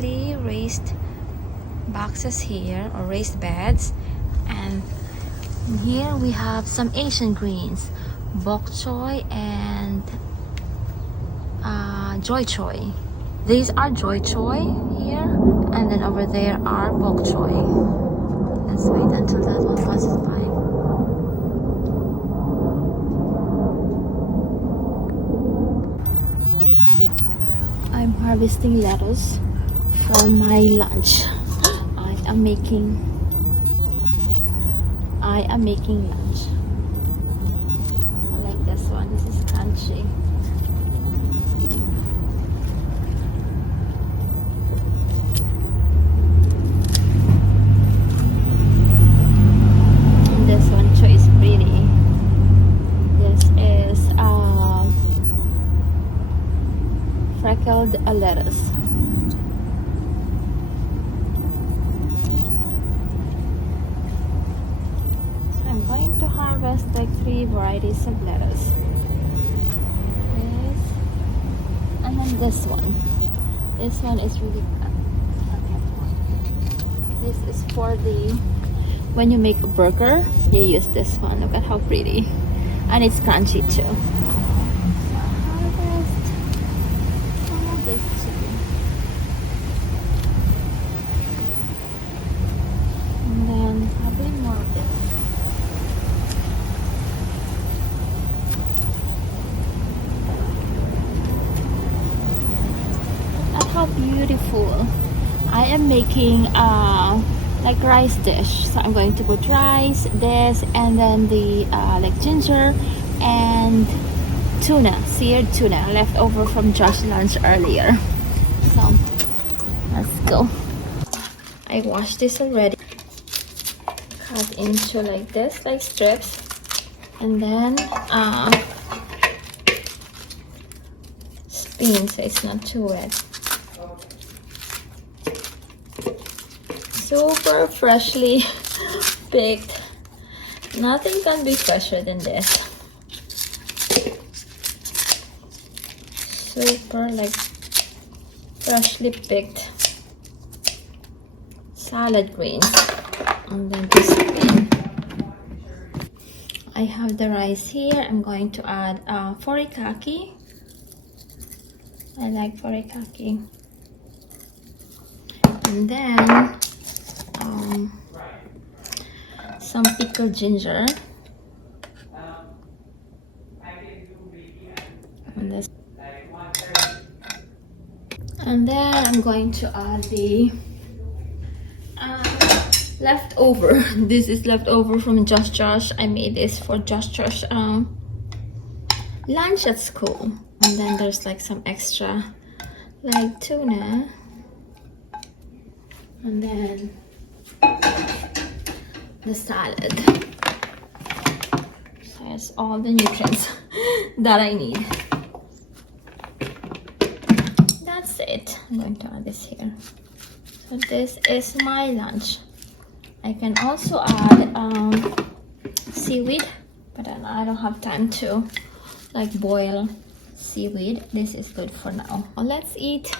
3 raised boxes here, or raised beds, and here we have some Asian greens, bok choy and joy choy. These are joy choy here, and then over there are bok choy. Let's wait until that one passes by. I'm harvesting lettuce for my lunch. I am making lunch. I like this one. This is crunchy. And this one too is pretty. This is freckled lettuce. To harvest like 3 varieties of lettuce. This, and then this one. This one is really good. This is for the, when you make a burger, you use this one. Look at how pretty. And it's crunchy too. So harvest some of this too. And then probably more of this. How beautiful. I am making like rice dish, so I'm going to put rice, this, and then the like ginger and tuna, seared tuna left over from Josh's lunch earlier. So let's go. I washed this already, cut into like this, like strips, and then steam so it's not too wet. Super freshly picked. Nothing can be fresher than this. Super like freshly picked salad greens. And then this green. I have the rice here. I'm going to add furikake. I like furikake. And then some pickled ginger, and then I'm going to add the leftover. This is leftover from Josh. I made this for Josh lunch at school. And then there's like some extra like tuna, and then the salad. So it's all the nutrients that I need. That's it. I'm going to add this here. So this is my lunch. I can also add seaweed, but I don't have time to like boil seaweed. This is good for now. Well, let's eat.